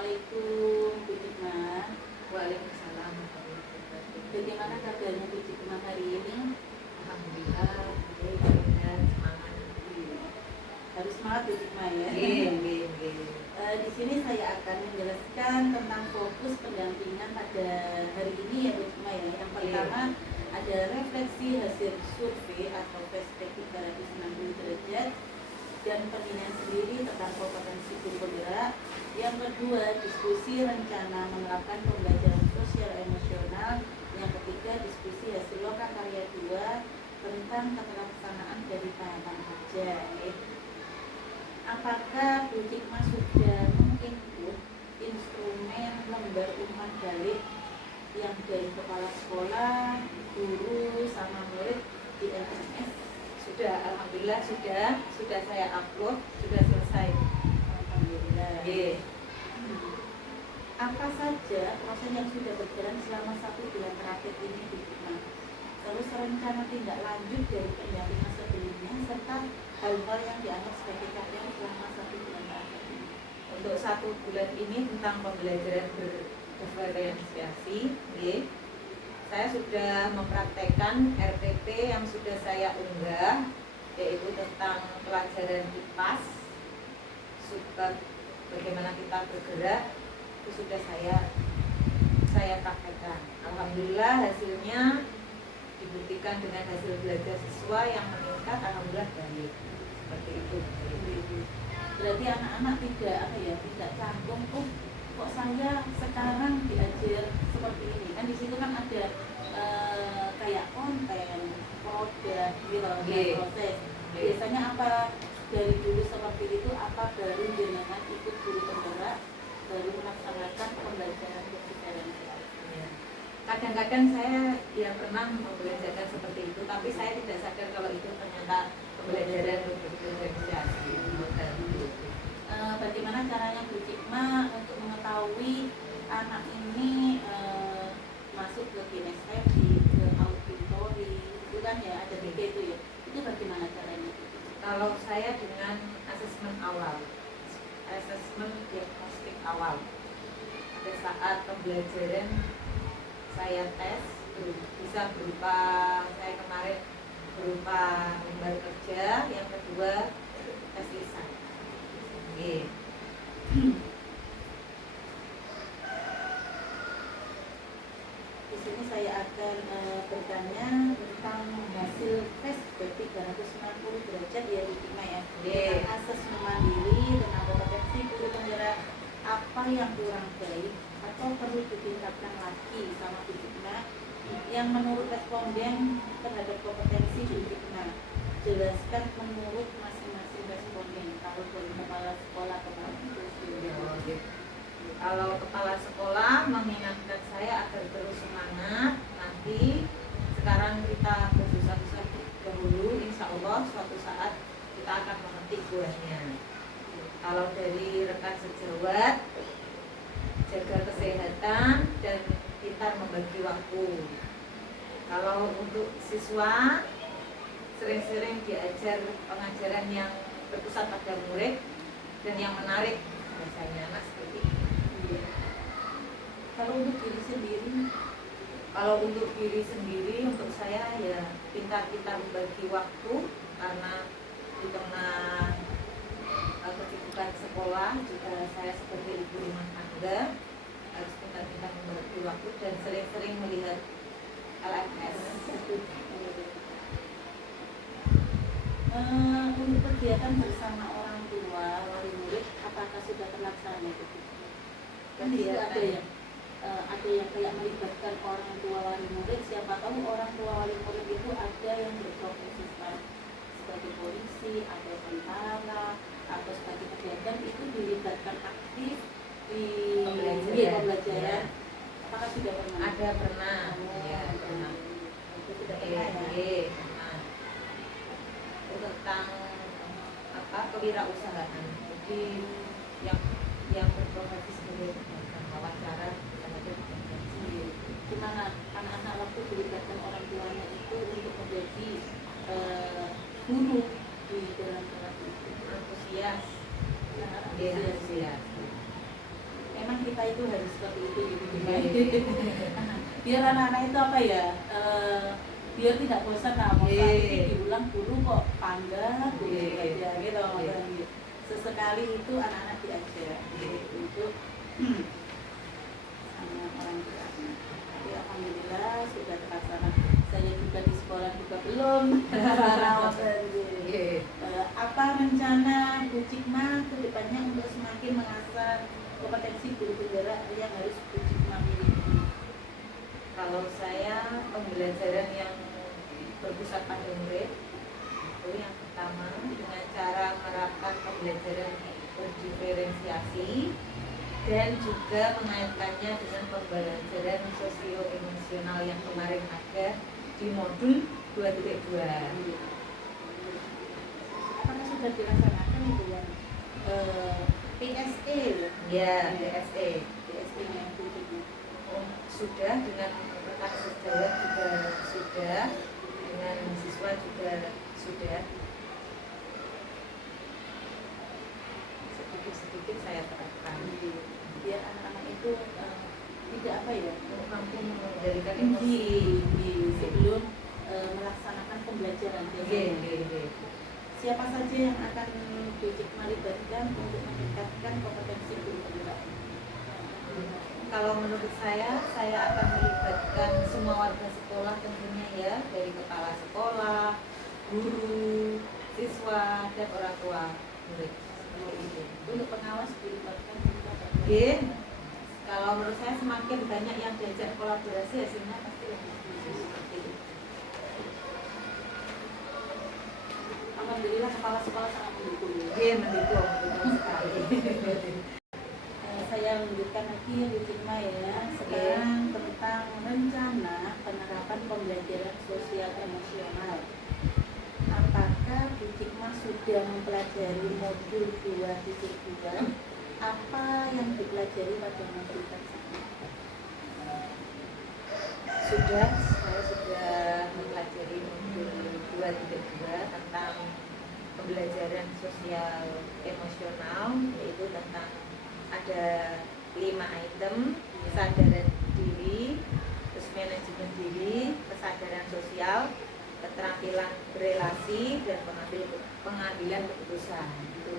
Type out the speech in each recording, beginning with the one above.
Assalamualaikum Bu Cikma. Waalaikumsalam. Bagaimana kabarnya Bu Cikma hari ini? Alhamdulillah, baik dan semangat. Harus semangat Bu Cikma ya. Di sini saya akan menjelaskan tentang fokus pendampingan pada hari ini ya Bu Cikma ya. Yang pertama ada refleksi hasil survei atau perspektif 360 derajat dan penilaian sendiri tentang kompetensi guru penggerak. Yang kedua, diskusi rencana menerapkan pembelajaran sosial emosional. Yang ketiga, diskusi hasil lokakarya 2 tentang keterlaksanaan dari tahapan kerja. Apakah Bu Cikma sudah menginput instrumen lembar umpan balik yang dari kepala sekolah, guru, sama murid di SMS? Sudah, alhamdulillah sudah saya upload, sudah selesai. Alhamdulillah. Apa saja proses yang sudah berjalan selama 1 bulan terakhir ini Bu Cikma? Terus rencana tindak lanjut dari pendampingan sebelumnya serta hal-hal yang dianggap sebagai capaian selama 1 bulan terakhir ini. Untuk 1 bulan ini tentang pembelajaran bervariasi, saya sudah mempraktekkan RTP yang sudah saya unggah, yaitu tentang pelajaran IPAS, subbab bagaimana kita bergerak, itu sudah saya praktekkan. Alhamdulillah hasilnya dibuktikan dengan hasil belajar siswa yang meningkat, alhamdulillah baik. Seperti itu. Berarti anak-anak tidak canggung, kok saya sekarang diajar seperti ini. Kan di situ kan ada kayak konten, produk, proses. Biasanya apa dari dulu seperti itu, apa baru jenengan ikut guru penggerak baru melaksanakan pembelajaran berdiferensiasi? Kadang-kadang saya pernah membelajarkan seperti itu, tapi saya tidak sadar kalau itu ternyata pembelajaran berdiferensiasi. Bagaimana caranya Bu Cikma untuk mengetahui anak ini masuk ke GSF, ke auditori, itu kan ya ada 3 itu ya. Itu bagaimana caranya? Kalau saya dengan asesmen awal, asesmen diagnostik awal. Pada saat pembelajaran saya tes, bisa berupa saya kemarin berupa lembar kerja, yang kedua tes lisan. Di sini saya akan bertanya tentang hasil tes 360 derajat ya Bu Cikma ya. Tentang asesmen mandiri, tentang kompetensi guru penggerak, apa yang kurang baik atau perlu ditingkatkan lagi sama Bu Cikma yang menurut responden terhadap kompetensi Bu Cikma. Jelaskan menurut masing-masing responden. Kalau dari kepala sekolah Kalau kepala sekolah mengingatkan saya agar terus semangat. Nanti sekarang kita berusaha dahulu, insya Allah suatu saat kita akan memetik buahnya. Kalau dari rekan sejawat, jaga kesehatan dan pintar membagi waktu. Kalau untuk siswa, sering-sering diajar pengajaran yang berpusat pada murid dan yang menarik, biasanya anak seperti itu. Kalau untuk diri sendiri, untuk saya ya pintar-pintar membagi waktu, karena di tengah kesibukan sekolah juga saya sebagai ibu rumah tangga harus pintar-pintar membagi waktu dan sering-sering melihat LMS. Untuk kegiatan bersama orang tua wali murid, apakah sudah terlaksana itu? Kan di situ ada yang kayak melibatkan orang tua wali murid. Siapa tahu orang tua wali murid itu ada yang berprofesi sebagai polisi atau tentara atau sebagai pedagang, itu dilibatkan aktif di pembelajaran. Apakah sudah pernah? Ada pernah. Pernah. Itu sudah pernah ya. Tentang kewirausahaan, jadi yang berprofesi sebagai wawancara gimana anak-anak waktu dilibatkan orang tuanya itu untuk menjadi guru di dalam kelas itu? antusias. Memang kita itu harus seperti itu gitu. Biar anak-anak itu apa ya, biar tidak bosan lah, mau ini diulang dulu kok panggah dulu aja gitu. Sesekali itu anak-anak diajak untuk sama orang tuanya. Tapi alhamdulillah sudah terlaksana. Saya juga di sekolah juga belum. Apa rencana Bu Cikma ke depannya untuk semakin mengasah kompetensi guru penggerak yang harus Bu Cikma miliki? Kalau saya pembelajaran yang berpusat pada murid itu yang pertama, dengan cara menerapkan pembelajaran berdiferensiasi dan juga mengaitkannya dengan pembelajaran sosio-emosional yang kemarin ada di modul 2.2. Apakah sudah dilaksanakan itu yang PSE? Ya, PSE. PSE yang berikutnya. Sudah, dengan rekan sejawat juga sudah, dengan siswa juga sudah. Sedikit-sedikit saya terapkan. Biar anak-anak itu tidak apa ya, mampu mengendalikan emosi sebelum melaksanakan pembelajaran. Siapa saja yang akan Bu Cikma libatkan untuk meningkatkan kompetensi guru penggerak? Kalau menurut saya akan melibatkan semua warga sekolah tentunya ya, dari kepala sekolah, guru, siswa, dan orang tua murid. Untuk pengawas dilibatkan juga. Kalau menurut saya semakin banyak yang diajak kolaborasi, hasilnya pasti lebih bagus. Alhamdulillah kepala sekolah sangat mendukung. Mendukung sekali. Saya lanjutkan lagi Bu Cikma ya. Sekarang tentang rencana penerapan pembelajaran sosial emosional. Apakah Bu Cikma sudah mempelajari modul 2.2? Apa yang dipelajari pada modul tersebut? Saya sudah mempelajari modul 2.2 tentang pembelajaran sosial emosional, yaitu tentang ada 5 item: kesadaran diri, terus manajemen diri, kesadaran sosial, keterampilan berelasi, dan pengambilan keputusan. Itu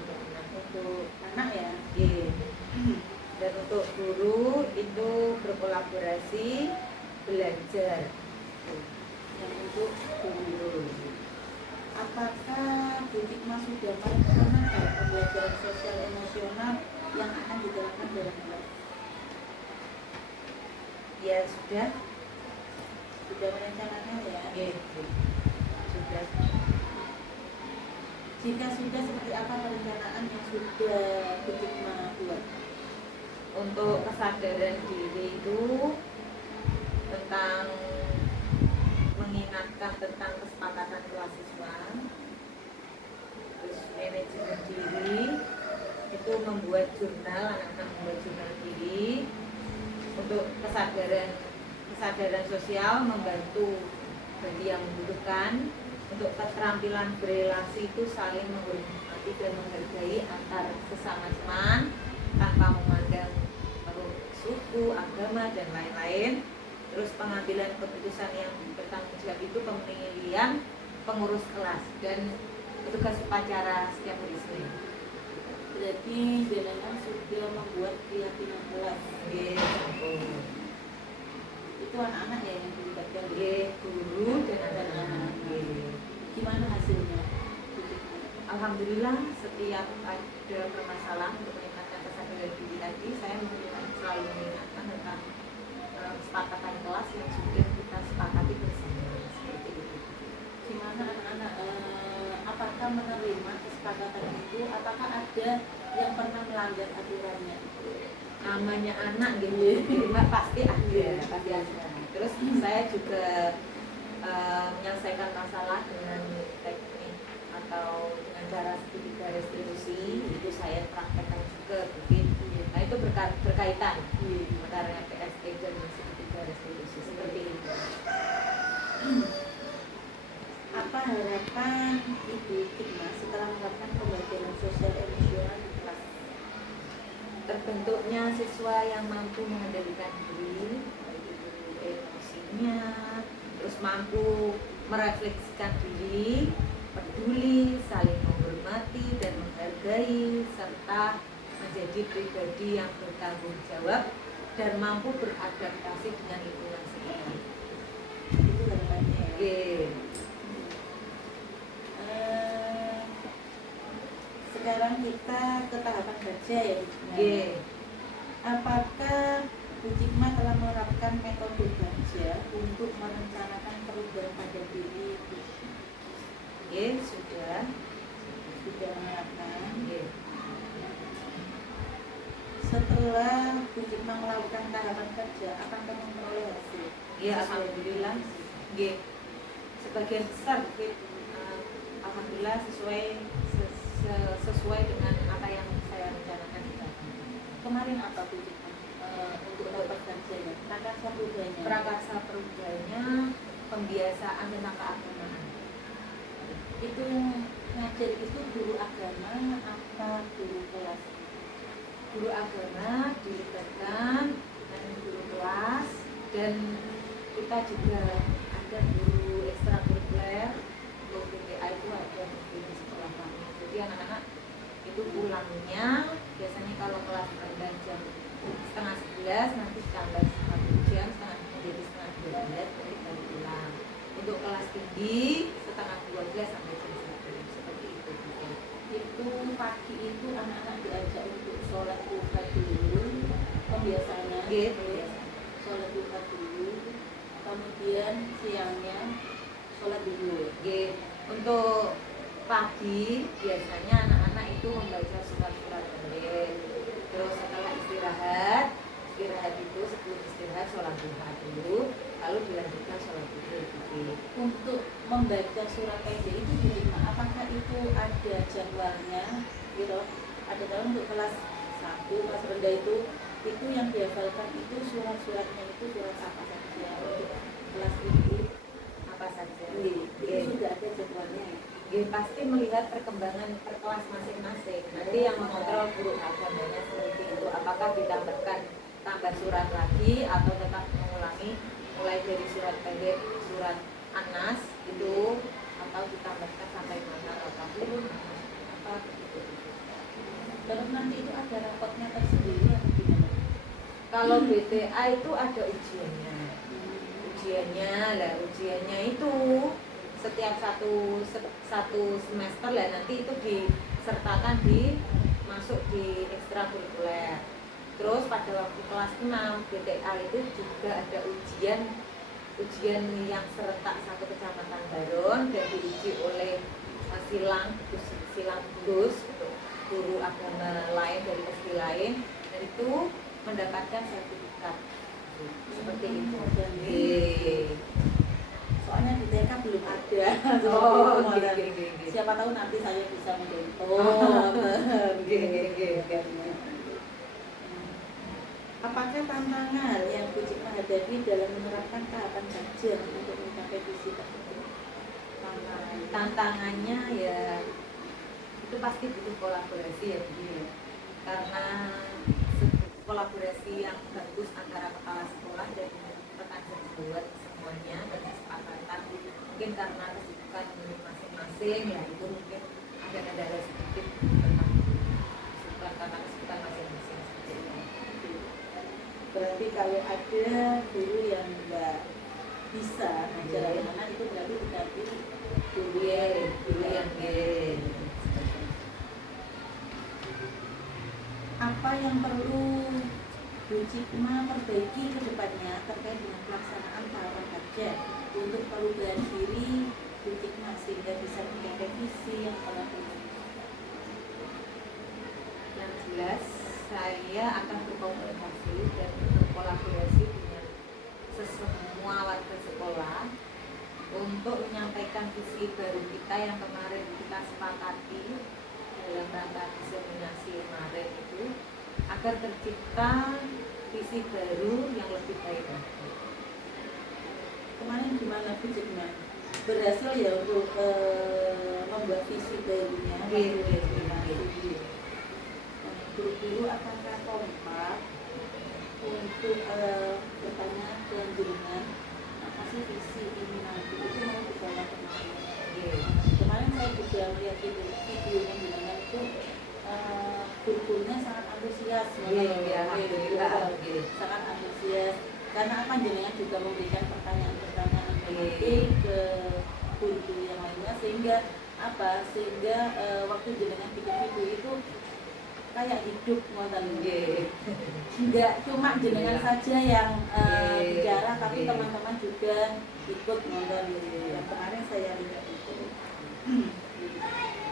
untuk anak ya. Dan untuk guru itu berkolaborasi, belajar. Yang untuk guru. Apakah Bu Cikma sudah merencanakan pembelajaran sosial emosional yang akan diterapkan dalam kelas? Ya sudah merencanakan ya. Sudah. Jika sudah, seperti apa perencanaan yang sudah Bu Cikma buat? Untuk kesadaran diri itu tentang mengingatkan tentang kesepakatan kelas siswa. Terus manajemen diri itu membuat jurnal, anak-anak membuat jurnal diri. Untuk kesadaran sosial membantu bagi yang membutuhkan. Untuk keterampilan berelasi itu saling menghormati dan menghargai antar sesama teman tanpa memandang suku, agama, dan lain-lain. Terus pengambilan keputusan yang bertanggung jawab itu pemilihan pengurus kelas dan petugas upacara setiap hari Senin. Berarti jenengan sudah membuat keyakinan kelas. Itu anak-anak ya yang dilibatkan. Guru dan anak-anak. Gimana hasilnya? Alhamdulillah, setiap ada permasalahan untuk meningkatkan kesadaran diri tadi, saya selalu mengingatkan tentang kesepakatan kelas yang sudah kita sepakati bersama. Seperti itu. Gimana anak-anak? Apakah menerima kesepakatan itu? Apakah ada yang pernah melanggar aturannya? Namanya anak gitu, pasti ada. Terus saya juga menyelesaikan masalah dengan teknik atau dengan cara segitiga restitusi, itu saya praktekkan juga mungkin. Nah itu berkaitan antara PSE dan segitiga restitusi seperti itu. Apa harapan Ibu Cikma setelah melakukan pembelajaran sosial emosional di kelas? terbentuknya siswa yang mampu mengendalikan diri, baik itu emosinya, terus mampu merefleksikan diri, peduli, saling menghormati dan menghargai, serta menjadi pribadi yang bertanggung jawab dan mampu beradaptasi dengan lingkungan sekitar. Itu harapannya ya. Oke. Sekarang kita ke tahapan kerja ya Bu Cikma. Oke. Apakah Bu Cikma telah menerapkan metode kerja untuk merencanakan perubahan pada diri? Oke, sudah Menerapkan. Oke. Setelah Bu Cikma melakukan tahapan kerja, apakah memperoleh hasil? Ya, alhamdulillah. Oke. Sebagian besar alhamdulillah sesuai dengan apa yang saya rencanakan. Kemarin apa Bu Cikma untuk tahapan kerjanya? Prakarsa Prakarsa pembiasaan tentang keagamaan. itu yang ngajar itu guru agama apa guru kelas? Guru agama dilibatkan dengan guru kelas, dan kita juga ada guru ekstrakurikuler. Untuk BTA itu ada di sekolah kami. Jadi anak-anak itu pulangnya biasanya kalau kelas rendah jam 10:30, nanti tambah 1 jam menjadi 11:30 jadi baru pulang. Untuk kelas tinggi 11:30 sampai jam 1 seperti itu. Itu pagi itu anak-anak diajak untuk sholat duha dulu, pembiasaannya sholat duha dulu, kemudian siangnya sholat dulu. Untuk pagi biasanya anak-anak itu membaca surat-surat pendek. Terus setelah istirahat itu sebelum istirahat sholat duha dulu, lalu dilanjutkan sholat duha. Untuk membaca surat pendek itu gimana? Apakah itu ada jadwalnya gitu? Ada tahu untuk kelas 1, kelas rendah itu yang dihafalkan itu surat-suratnya itu surat apa saja, untuk kelas tinggi Apa saja? itu sudah ada jadwalnya. Pasti melihat perkembangan per kelas masing-masing. Nanti yang mengontrol guru agamanya seperti itu. Apakah ditambahkan tambah surat lagi atau tetap mengulangi mulai dari surat pendek, surat Anas itu, atau ditambahkan sampai mana apapun apa begitu. Terus nanti itu ada rapotnya tersendiri atau gimana? Kalau BTA itu ada ujiannya. Ujiannya itu setiap satu semester lah, nanti itu disertakan masuk di ekstrakurikuler. Terus pada waktu kelas 6 BTA itu juga ada ujian yang serentak satu kecamatan Baron dan diuji oleh silang Gus, guru agama lain dari SD lain, dan itu mendapatkan sertifikat seperti itu. Soalnya di TK belum ada. Siapa tahu nanti saya bisa mencontoh. Apakah tantangan yang Bu Cikma hadapi dalam menerapkan tahapan kerja untuk mencapai visi tersebut? Tantangannya ya itu pasti butuh kolaborasi ya Bu, karena kolaborasi yang bagus antara kepala sekolah dan rekan sejawat semuanya dan kesepakatan. Mungkin karena kesibukan masing-masing ya, itu mungkin ada kendala sedikit tentang kesibukan masing-masing seperti itu. Berarti kalau ada guru yang nggak bisa ngajar anak-anak itu berarti diganti guru yang apa yang perlu Bu Cikma perbaiki ke depannya terkait dengan pelaksanaan tahapan kerja untuk perubahan diri Bu Cikma sehingga bisa mencapai visi yang telah dibuat? Yang jelas saya akan berkomunikasi dan berkolaborasi dengan semua warga sekolah untuk menyampaikan visi baru kita yang kemarin kita sepakati dalam rangka diseminasi kemarin itu, agar tercipta visi baru yang lebih baik lagi. Kemarin gimana Bu Cikma? Berhasil ya untuk membuat visi barunya? Grup Guru akan kompak untuk bertanya ke jenengan apa sih visi ini nanti itu mau dibawa kemana. Kemarin saya juga melihat videonya jenengan itu guru-gurunya sangat antusias, sangat antusias karena apa jenengan juga memberikan pertanyaan-pertanyaan penting ke guru-guru yang lainnya sehingga waktu jenengan bikin video itu kayak hidup nggak cuma jenengan saja yang bicara tapi teman-teman juga ikut nonton yang kemarin saya lihat itu.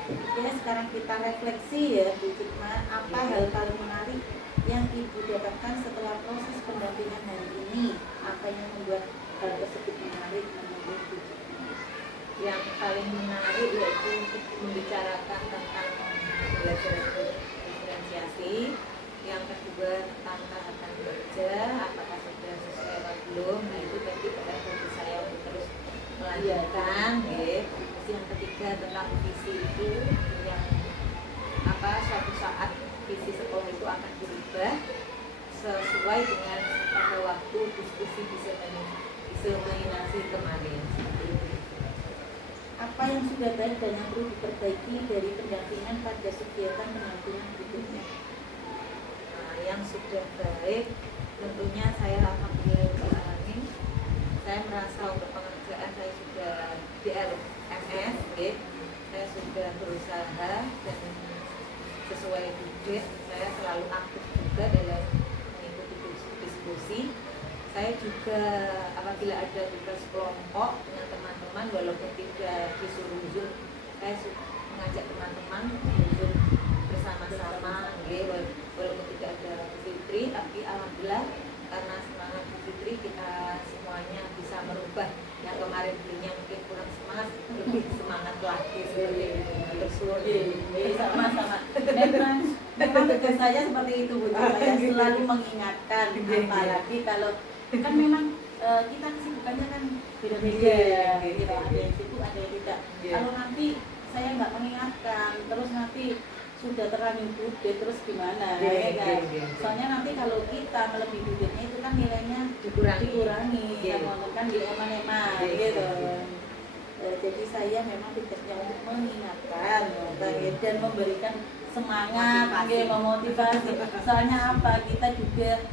Oke, sekarang kita refleksi ya Bu Hikmah, apa hal paling menarik yang Ibu dapatkan setelah proses pendampingan hari ini? Apa yang membuat hal tersebut menarik menurut Bu Hikmah? Yang paling menarik yaitu membicarakan tentang belajar diferensiasi. Yang kedua tentang tahapan kerja, apakah sudah sesuai atau belum. Nah itu tadi fokus saya untuk terus melanjutkan. Terus yang ketiga tentang visi itu yang suatu saat visi sekolah itu akan berubah sesuai dengan pada waktu diskusi diseminasi kemarin. Apa yang sudah baik dan yang perlu diperbaiki dari pendampingan pada kegiatan pendampingan berikutnya? Yang sudah baik tentunya saya alhamdulillah saya merasa untuk pengerjaan saya sudah di RMS, saya sudah berusaha dan sesuai budget. Saya selalu aktif juga dalam mengikuti diskusi. Saya juga apabila ada tugas kelompok dengan teman-teman walaupun tidak disuruh Zoom, saya mengajak teman-teman Zoom bersama-sama, walaupun tidak ada Fitri, tapi alhamdulillah karena semangat Fitri kita semuanya bisa merubah yang kemarin dulunya mungkin kurang semangat, lebih semangat lagi seperti itu. Sama-sama. Memang tugas saya seperti itu Bu, saya selalu mengingatkan, apalagi kalau kan memang kita kesibukannya kan beda-beda, ada yang sibuk, ada yang tidak. Kalau nanti saya nggak mengingatkan, terus nanti sudah terlanjur budget terus gimana ya kan? Soalnya nanti kalau kita melebihi budgetnya itu kan nilainya dikurangi kan di eman-eman gitu. Jadi saya memang tugasnya untuk mengingatkan dan memberikan semangat, memotivasi. Soalnya apa? Kita juga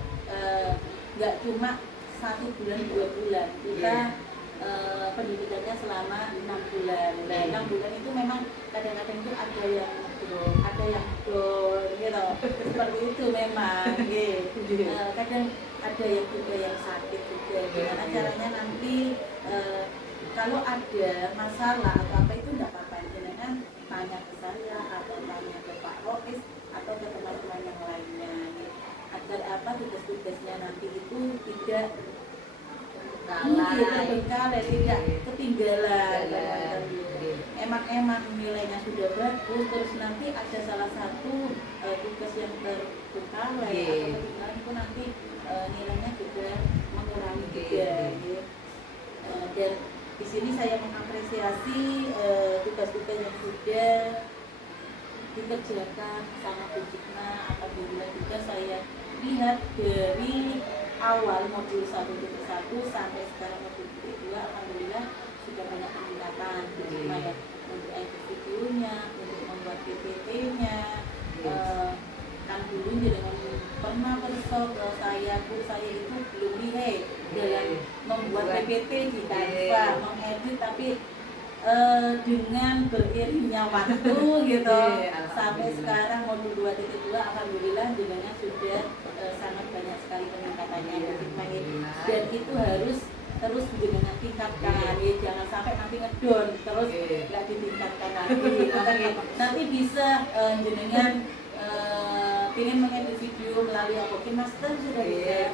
nggak cuma 1 bulan 2 bulan, kita pendidikannya selama 6 bulan. Nah 6 bulan itu memang kadang-kadang itu ada yang ada yang gitu, seperti itu memang. Kadang ada yang juga yang sakit juga. Gimana caranya nanti kalau ada masalah atau apa itu nggak apa-apa, jangan tanya ke saya atau tanya ke Pak Rois atau ke teman-teman yang lainnya, agar apa tugas-tugasnya nanti itu tidak terbengkalai, tidak ketinggalan. Emang nilainya sudah bagus, terus nanti ada salah satu tugas yang terbengkalai atau ketinggalan itu nanti nilainya juga mengurangi juga. Dan di sini saya mengapresiasi tugas-tugas yang sudah dikerjakan sama Bu Hikmah. Alhamdulillah juga saya lihat dari awal modul 1.1 sampai sekarang modul 2, alhamdulillah sudah banyak peningkatan ya, untuk edit videonya, untuk membuat PPT-nya. Kan dulu dengan pernah bersol saya itu belum lihai dalam membuat PPT di Canva, mengedit, tapi dengan beriringnya waktu gitu sampai sekarang modul 2.2 alhamdulillah jenengan sudah sangat banyak sekali peningkatannya dan itu harus terus jenengan tingkatkan ya, jangan sampai nanti ngedon terus nggak ditingkatkan lagi. Nanti bisa jenengan ingin mengedit video melalui Adobe Master sudah bisa,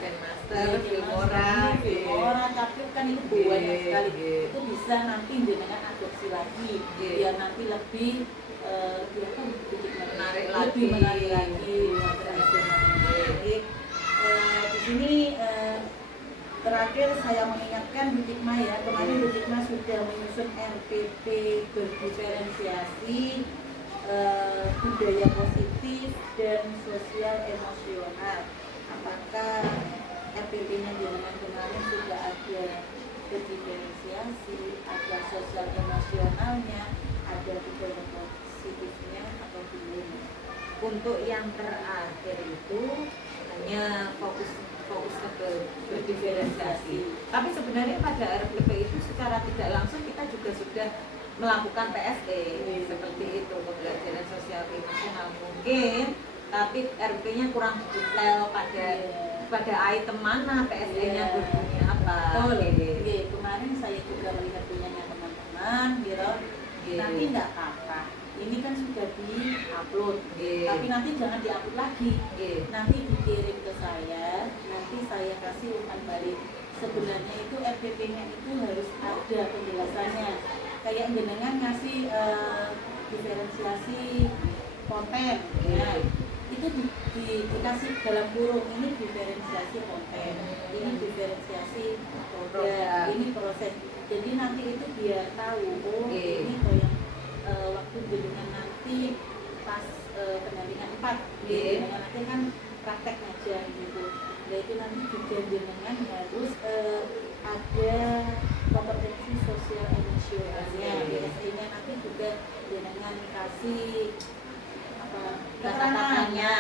Filmora, tapi kan itu banyak sekali. Itu bisa nanti jenengan adopsi lagi, biar nanti lebih menarik lagi. Jadi di sini terakhir saya mengingatkan Bu Hikmah ya, kemarin Bu Hikmah sudah menyusun RPP berdiferensiasi budaya positif dan sosial emosional. Apakah RPP-nya dengan kemarin sudah ada berdiferensiasi, ada sosial emosionalnya, ada budaya positifnya atau belum? Untuk yang terakhir itu hanya fokus ke berdiferensiasi. Tapi sebenarnya pada RPP itu secara tidak langsung kita juga sudah melakukan PSE seperti itu, pembelajaran sosial emosional mungkin, tapi RP-nya kurang detail pada item mana PSE-nya berbunyi apa. Kemarin saya juga melihat punyanya teman-teman, nanti nggak apa-apa. Ini kan sudah di-upload, tapi nanti jangan di-upload lagi. Nanti dikirim ke saya, nanti saya kasih umpan balik. Sebenarnya itu RPP-nya itu harus ada penjelasannya. Kayak jenengan ngasih diferensiasi konten, itu dikasih dalam kurung, ini diferensiasi konten, ini diferensiasi produk, ini proses. Jadi nanti itu biar tahu, ini yang waktu jenengan nanti pas pendampingan 4, jenengan nanti kan praktek ngajar gitu. Nah itu nanti juga jenengan harus ada kompetensi sosial emosionalnya. Biasanya nanti juga jenengan kasih keterangannya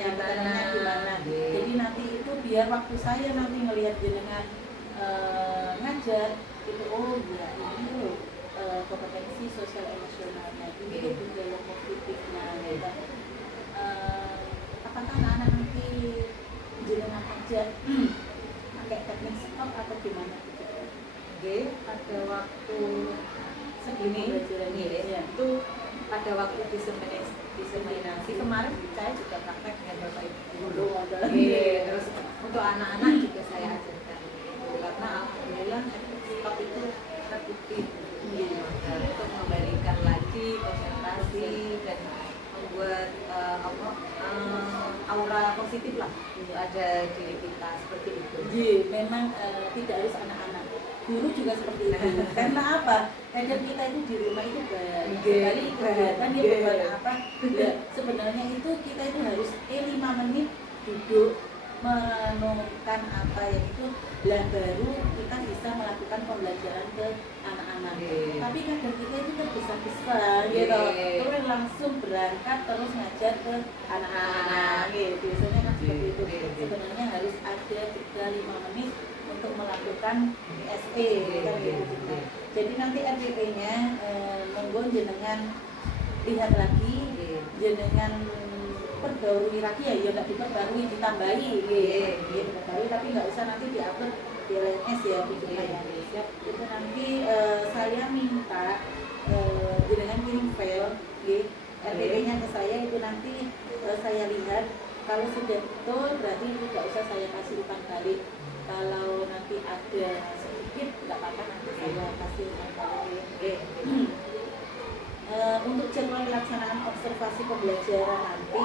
gimana. Jadi nanti itu biar waktu saya nanti melihat jenengan ngajar itu, oh ya ini loh kompetensi sosial emosionalnya, ini loh budaya positifnya. Apakah anak-anak nanti jenengan ajar pakai teknik stop atau gimana? Pada waktu segini ya. Itu pada waktu diseminasi kemarin saya juga praktek dengan Bapak Ibu dulu. Terus untuk anak-anak juga saya ajarkan itu, karena alhamdulillah stop itu terbukti untuk memberikan lagi konsentrasi dan membuat aura positif lah ada diri kita seperti itu. Memang tidak harus anak-anak, guru juga seperti itu. Karena apa? Kadang kita itu di rumah itu sekali kegiatan ya buat apa? Ya, sebenarnya itu kita itu harus 5 menit duduk merenungkan apa yang itu, dan baru kita bisa melakukan pembelajaran ke anak-anak. Tapi kadang kita itu tergesa-gesa gitu, terus langsung berangkat terus ngajar ke anak-anak. Biasanya kan seperti itu. Sebenarnya harus ada jeda 5 menit untuk melakukan PSE kan gitu. Jadi nanti RPP-nya monggo jenengan lihat lagi, jenengan perbarui lagi ya nggak diperbarui, ditambahi ditambahi, tapi nggak usah nanti diupload di LMS ya Bu ya. Itu nanti saya minta jenengan kirim file RPP-nya ke saya, itu nanti saya lihat. Kalau sudah betul berarti tidak usah saya kasih umpan balik. Kalau nanti ada sedikit nggak apa-apa, nanti saya kasih umpan balik. Untuk jadwal pelaksanaan observasi pembelajaran nanti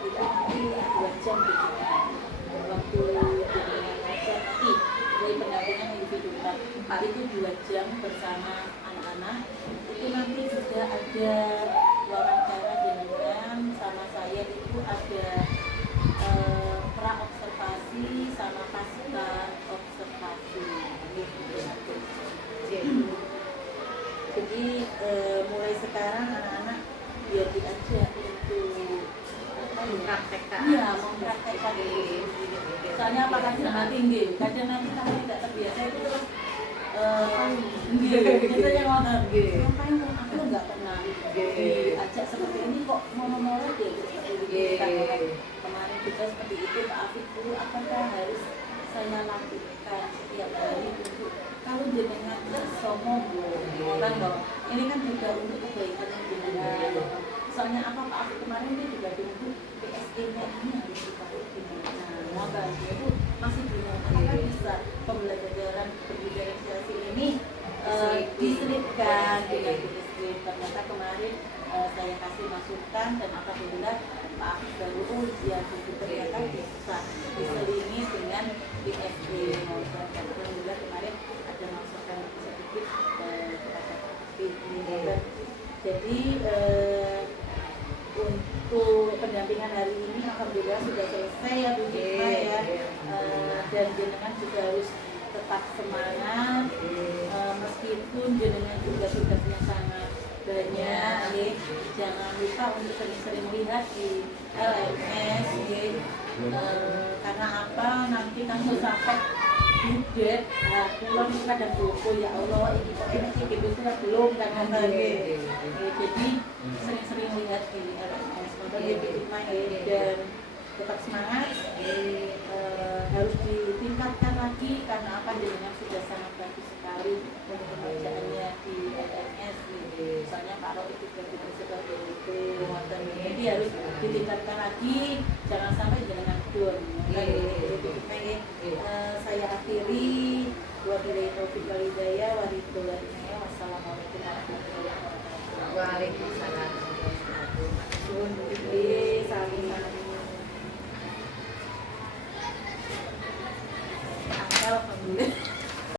itu nanti 2 jam begitu. Waktu dengan ngajar nanti dari pendampingan individu 4 itu 2 jam bersama anak-anak. Itu nanti juga ada wawancara dengan sama saya, itu ada pra observasi sama pasca observasi. Jadi mulai sekarang anak-anak biar diajak untuk mempraktekkan. Iya, mempraktekkan ini. Soalnya apakah sama tinggi, kadang nanti kalau tidak terbiasa itu terus biasanya ngomong ngapain aku nggak pernah diajak seperti ini kok mau deh seperti itu. Kemarin juga seperti itu, Pak Afif dulu apakah harus saya lakukan setiap hari untuk kalau jenengan sombong orang loh, ini kan juga untuk kebaikan jenengan. Soalnya apa Pak Afif kemarin dia juga tunggu PSE-nya ini harus dipakai gimana. Nah, itu masih bingung apakah bisa pembelajaran berdiferensiasi ini diselipkan dengan diselip. Ternyata kemarin saya kasih masukan dan alhamdulillah Pak Afif baru ujian itu ternyata bisa diselingi dengan PSE. Alhamdulillah kemarin ada masukan sedikit kepada Pak Afif. Jadi untuk pendampingan hari ini alhamdulillah sudah selesai ya Bu Hikmah ya. Dan jenengan juga harus tetap semangat meskipun jenengan juga tugasnya sangat banyak ya. Jangan lupa untuk sering-sering lihat di LMS ya. Karena apa, nanti kamu sampai budget pulang kadang buku ya Allah ini kok ini gitu belum kan lagi. Jadi sering-sering lihat di LMS dan tetap semangat. Harus ditingkatkan lagi karena apa, jenengan sudah sangat bagus sekali untuk pengerjaannya di LMS. Misalnya Pak Roy juga kita sudah begitu, jadi harus ditingkatkan lagi, jangan sampai jenengan down. Saya akhiri, wabillahi taufiq wal hidayah, wassalamualaikum warahmatullahi wabarakatuh. Waalaikumsalam.